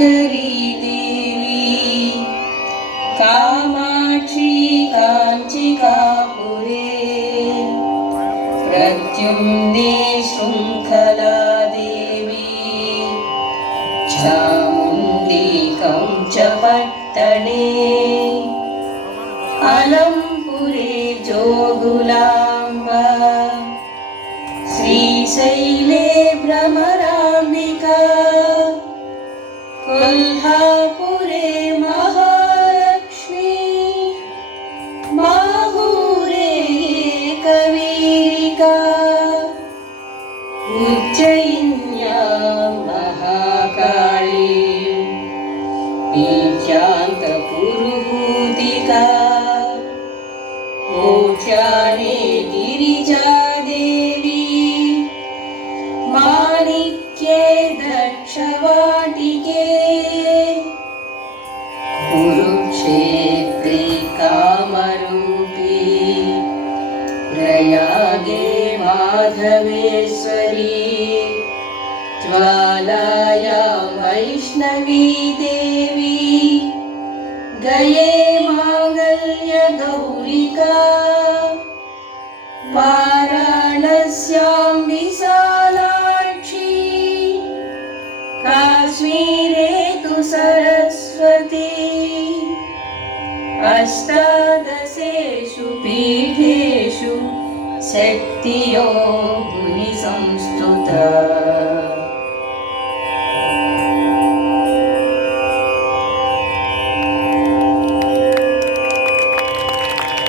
देवी कामाक्षी काञ्चिकापुरे प्रद्युम्ने शृङ्खला देवी चामुण्डी कञ्चपट्टणे अलम्पुरे जोगुलाम्बा श्रीशैले भ्रमराम्बिका कोल्हापुरे महालक्ष्मी माहूरे एकवीरिका उज्जयिन्यां महाकाली बीजान्तपुरुहूतिका मोक्षाणे गिरिजादेवी माणिक्ये दक्षवाटिके कुरुक्षेत्रे कामरूपी प्रयागे माधवेश्वरी ज्वालायां वैष्णवी देवी गये माङ्गल्य गौरिका वाराणस्यां विशालाक्षी काश्मीरे तु सरस्वती अष्टादशेषु पीठेषु शक्तियो मुनिसंस्तुता।